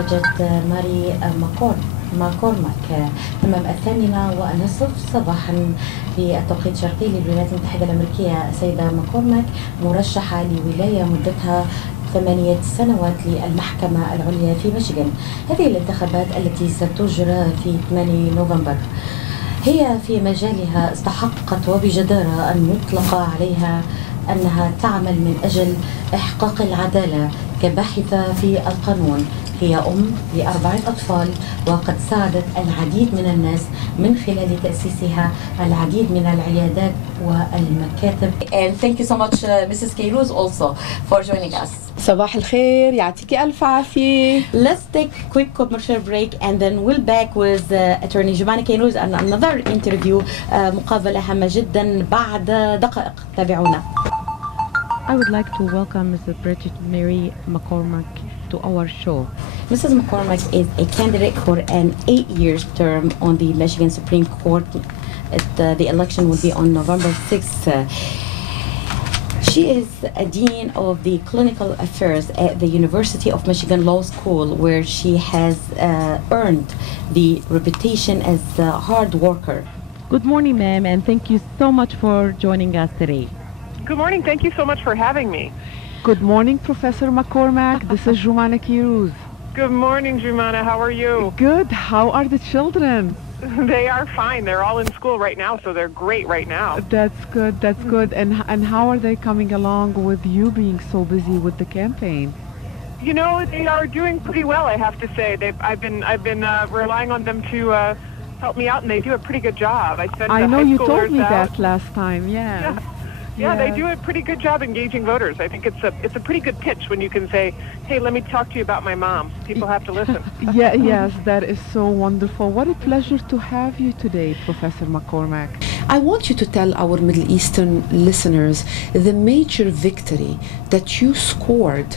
بريجيت ماري ماكورماك تمام 8:30 صباحا في التوقيت الشرقي للولايات المتحدة الأمريكية. السيدة ماكورماك مرشحة لولاية مدتها 8 سنوات للمحكمة العليا في ميشيغان. هذه الانتخابات التي ستجرى في 8 نوفمبر هي في مجالها استحقت وبجدارة أن يطلق عليها أنها تعمل من أجل إحقاق العدالة كباحثة في القانون. هي أم ل4 أطفال وقد ساعدت العديد من الناس من خلال تأسيسها العديد من العيادات والمكاتب. And thank you so much Mrs. Kayrouz also for joining us. صباح الخير يعطيكي ألف عافية. Let's take a quick commercial break and then we'll back with attorney Joumana Kayrouz and another interview مقابلة هامة جدا بعد دقائق. تابعونا. I would like to welcome Mrs. Bridget Mary McCormack to our show. Mrs. McCormack is a candidate for an 8-year term on the Michigan Supreme Court. The election will be on November 6th. She is a dean of the clinical affairs at the University of Michigan Law School, where she has earned the reputation as a hard worker. Good morning, ma'am, and thank you so much for joining us today. Good morning. Thank you so much for having me. Good morning, Professor McCormack. This is Joumana Kayrouz. Good morning, Joumana. How are you? Good. How are the children? They are fine. They're all in school right now, so they're great right now. That's good. That's good. And how are they coming along with you being so busy with the campaign? You know, they are doing pretty well, I have to say. I've been relying on them to help me out, and they do a pretty good job. I know you told me that last time. Yeah. Yeah, they do a pretty good job engaging voters. I think it's a pretty good pitch when you can say, hey, let me talk to you about my mom. People have to listen. Yes, that is so wonderful. What a pleasure to have you today, Professor McCormack. I want you to tell our Middle Eastern listeners the major victory that you scored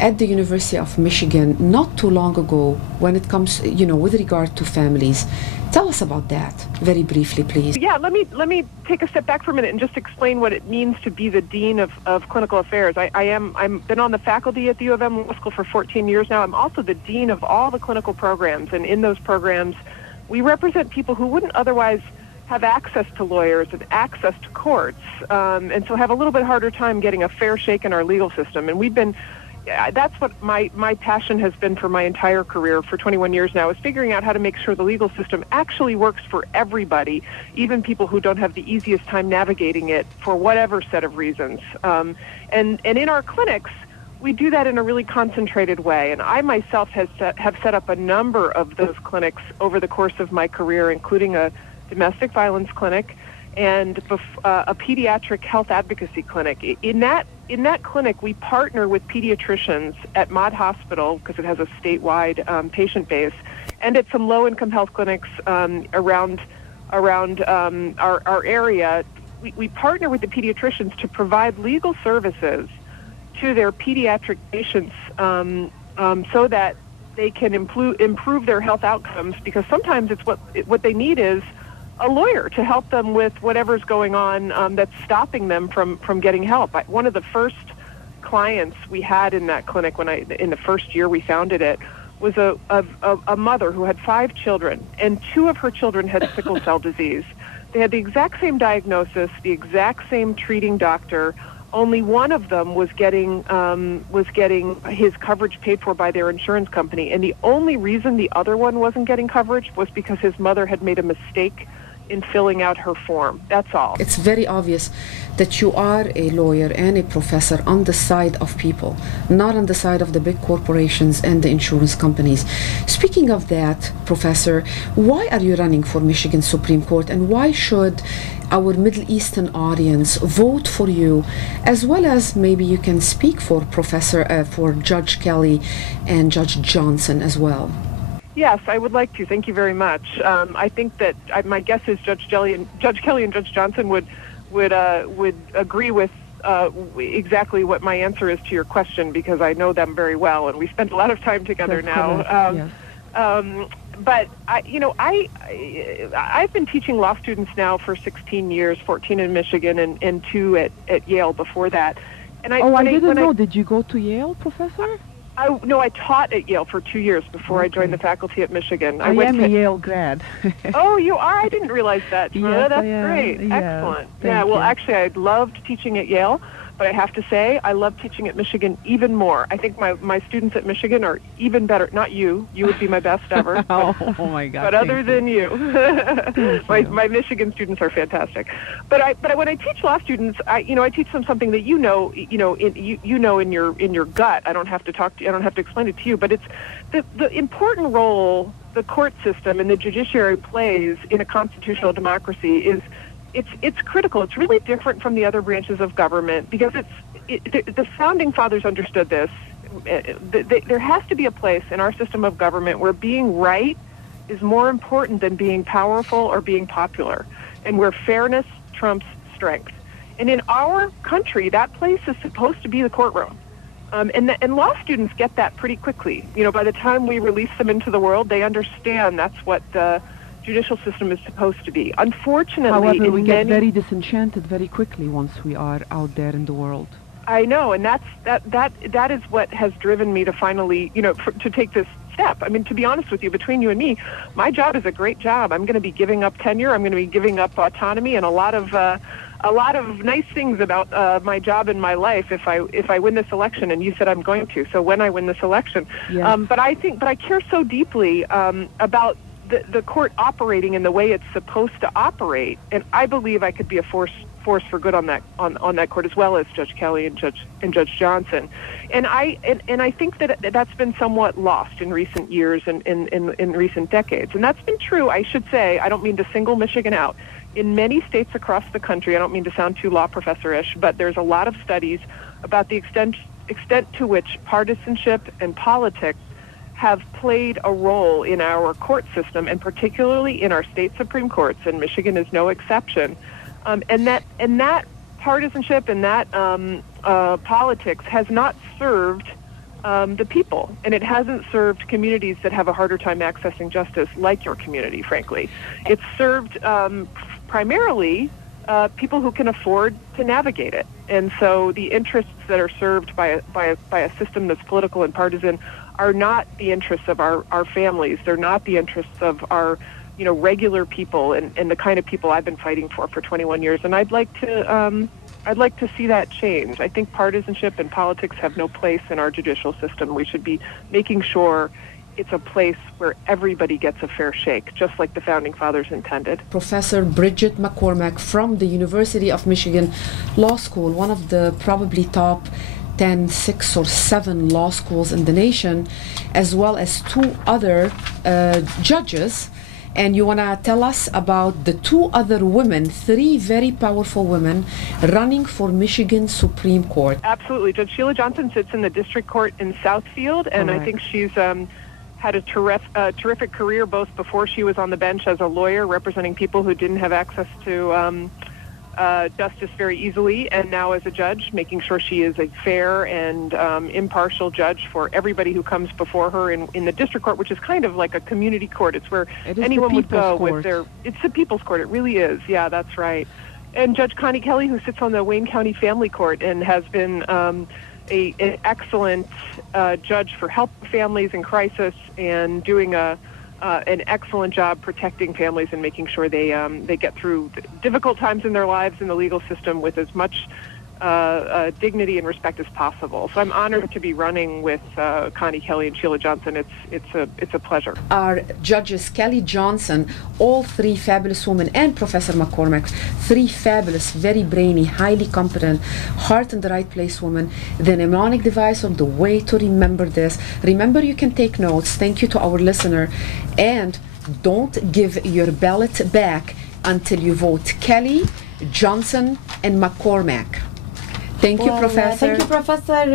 at the University of Michigan not too long ago when it comes, with regard to families. Tell us about that very briefly, please. Yeah, let me take a step back for a minute and just explain what it means to be the dean of clinical affairs. I'm been on the faculty at the U of M Law School for 14 years now. I'm also the dean of all the clinical programs, and in those programs, we represent people who wouldn't otherwise have access to lawyers and access to courts, and so have a little bit harder time getting a fair shake in our legal system. And that's what my passion has been for my entire career for 21 years now, is figuring out how to make sure the legal system actually works for everybody, even people who don't have the easiest time navigating it for whatever set of reasons. And in our clinics, we do that in a really concentrated way. And I myself have set up a number of those clinics over the course of my career, including a domestic violence clinic and a pediatric health advocacy clinic. In that clinic, we partner with pediatricians at Mott Hospital, because it has a statewide patient base, and at some low-income health clinics around our area. We partner with the pediatricians to provide legal services to their pediatric patients so that they can improve their health outcomes, because sometimes it's what they need is a lawyer to help them with whatever's going on that's stopping them from getting help. One of the first clients we had in that clinic in the first year we founded it was a mother who had 5 children, and 2 of her children had sickle cell disease. They had the exact same diagnosis, the exact same treating doctor. Only one of them was getting his coverage paid for by their insurance company, and the only reason the other one wasn't getting coverage was because his mother had made a mistake in filling out her form. That's all. It's very obvious that you are a lawyer and a professor on the side of people, not on the side of the big corporations and the insurance companies. Speaking of that, Professor, why are you running for Michigan Supreme Court, and why should our Middle Eastern audience vote for you, as well as maybe you can speak for for Judge Kelly and Judge Johnson as well? Yes, I would like to. Thank you very much. I think that my guess is Judge Kelly and Judge Johnson would agree with exactly what my answer is to your question, because I know them very well, and we spent a lot of time together now. Yes. But I've been teaching law students now for 16 years, 14 in Michigan and 2 at Yale before that. And I didn't know. Did you go to Yale, Professor? No, I taught at Yale for 2 years before I joined the faculty at Michigan. I am a Yale grad. Oh, you are? I didn't realize that. Yes, That's I am. great. Yeah, Excellent. thank Well, you. actually, I loved teaching at Yale, but I have to say, I love teaching at Michigan even more. I think my students at Michigan are even better. Not you. You would be my best ever. Oh my God. But other than you, my Michigan students are fantastic. But when I teach law students, I teach them something that you know in your gut. I don't have to talk to you. I don't have to explain it to you. But it's the important role the court system and the judiciary plays in a constitutional democracy is. It's critical. It's really different from the other branches of government because the founding fathers understood this. There has to be a place in our system of government where being right is more important than being powerful or being popular, and where fairness trumps strength. And in our country, that place is supposed to be the courtroom. And law students get that pretty quickly. By the time we release them into the world, they understand that's what the judicial system is supposed to be. Unfortunately, however, we get very disenchanted very quickly once we are out there in the world. I know, and that is what has driven me to finally, to take this step. I mean, to be honest with you, between you and me, my job is a great job. I'm going to be giving up tenure. I'm going to be giving up autonomy and a lot of nice things about my job and my life if I win this election. And you said I'm going to. So when I win this election, yes. But I care so deeply about the court operating in the way it's supposed to operate, and I believe I could be a force for good on that court, as well as Judge Kelly and Judge Johnson, and I think that's been somewhat lost in recent years and in recent decades, and that's been true. I should say, I don't mean to single Michigan out. In many states across the country, I don't mean to sound too law professor-ish, but there's a lot of studies about the extent to which partisanship and politics have played a role in our court system, and particularly in our state Supreme Courts, and Michigan is no exception. And that partisanship and that politics has not served the people, and it hasn't served communities that have a harder time accessing justice, like your community, frankly. It's served primarily people who can afford to navigate it. And so the interests that are served by a system that's political and partisan are not the interests of our families. They're not the interests of our regular people and the kind of people I've been fighting for 21 years. And I'd like to see that change. I think partisanship and politics have no place in our judicial system. We should be making sure it's a place where everybody gets a fair shake, just like the founding fathers intended. Professor Bridget McCormack from the University of Michigan Law School, one of the probably top 10, 6 or 7 law schools in the nation, as well as 2 other judges. And you want to tell us about the 2 other women, 3 very powerful women running for Michigan Supreme Court. Absolutely. Judge Sheila Johnson sits in the district court in Southfield, and I think she's had a terrific career both before she was on the bench as a lawyer representing people who didn't have access to justice very easily, and now as a judge, making sure she is a fair and impartial judge for everybody who comes before her in the district court, which is kind of like a community court. It's where anyone would go with their... It's the people's court. It really is. Yeah, that's right. And Judge Connie Kelly, who sits on the Wayne County Family Court and has been an excellent judge for helping families in crisis and doing an excellent job protecting families and making sure they get through difficult times in their lives in the legal system with as much dignity and respect as possible. So I'm honored to be running with Connie Kelly and Sheila Johnson. It's a pleasure. Our judges, Kelly Johnson, all 3 fabulous women, and Professor McCormack, 3 fabulous, very brainy, highly competent, heart in the right place women. The mnemonic device of the way to remember this. Remember, you can take notes. Thank you to our listener. And don't give your ballot back until you vote Kelly, Johnson, and McCormack. Thank you, Professor. Thank you, Professor.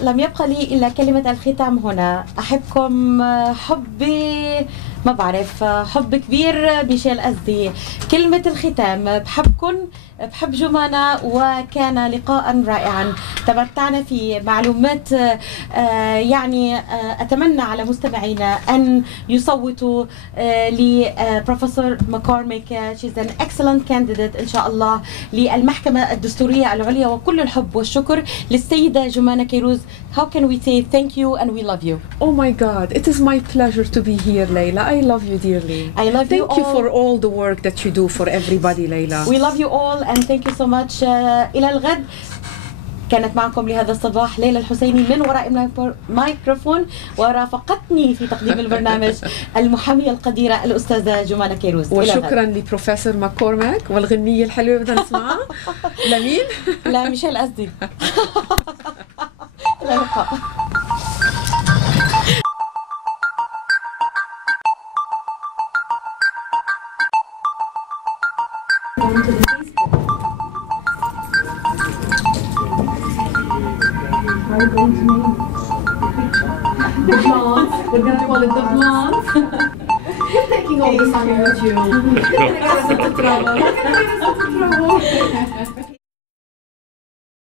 لم يبقى لي إلا كلمة الختام هنا. أحبكم حبي ما بعرف، حب كبير ميشيل أزدي. كلمة الختام، بحبكن، بحب جمانة، وكان لقاء رائعا تمتعنا فيه معلومات. يعني أتمنى على مستمعينا أن يصوتوا لبروفيسور ماكورميك. she's an excellent candidate إن شاء الله للمحكمة الدستورية العليا. وكل الحب والشكر للسيدة جومانا كيروز. How can we say thank you and we love you? Oh my God, it is my pleasure to be here, Laila. I love you dearly. I love you all. Thank you for all the work that you do for everybody, Laila. We love you all and thank you so much. إلى الغد. كانت معكم لهذا الصباح ليلى الحسيني من وراء الميكروفون، ورافقتني في تقديم البرنامج المحامية القديرة الأستاذة جومانا كيروز. وشكرا لبروفيسور ماكورماك، والغنية الحلوة بدنا نسمعها. لمين؟ لا، ميشيل أزدي. إلى اللقاء. Are you going to name the blondes? We're going to call it the blondes. You're taking all this on you. You're going to get us into trouble. You're going to get us into trouble.